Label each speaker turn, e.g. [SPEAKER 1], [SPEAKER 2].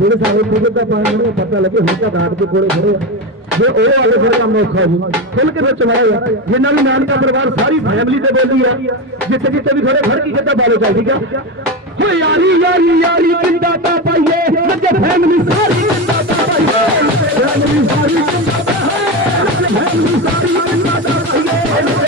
[SPEAKER 1] ਜਿਹੜੇ ਸਾਨੂੰ ਫਿਕਰ ਦਾ ਪਾਣੀ ਨੂੰ ਪਤਾ ਲੱਗੇ ਹੁਣ ਤਾਂ ਡਾਟ ਦੇ ਕੋਲੇ ਖੜੇ ਜੇ ਉਹ ਵਾਲੇ ਫਿਰ ਕੰਮ ਔਖਾ ਜੀ ਖੁੱਲ ਕੇ ਵਿੱਚ ਵਾਇਆ ਜਿਨ੍ਹਾਂ ਨੂੰ ਨਾਨਕਾ ਪਰਿਵਾਰ ਸਾਰੀ ਫੈਮਿਲੀ ਤੇ ਬੋਲੀ ਆ, ਜਿੱਥੇ ਜਿੱਥੇ ਵੀ ਖੜੇ, ਫੜ ਕੇ ਕਿੱਦਾਂ ਬਾਲੋ ਚੱਲ, ਠੀਕ ਆ? ਹੋ ਯਾਰੀ ਯਾਰੀ ਯਾਰੀ ਕਿੰਦਾ ਤਾਂ ਪਾਈਏ ਲੱਗੇ ਫੈਮਿਲੀ ਸਾਰੀ ਕਿੰਦਾ ਤਾਂ ਪਾਈਏ। ਫੈਮਿਲੀ ਸਾਰੀ ਕਿੰਦਾ ਤਾਂ ਹੈ ਲੱਗੇ ਫੈਮਿਲੀ ਸਾਰੀ ਕਿੰਦਾ ਤਾਂ ਪਾਈਏ।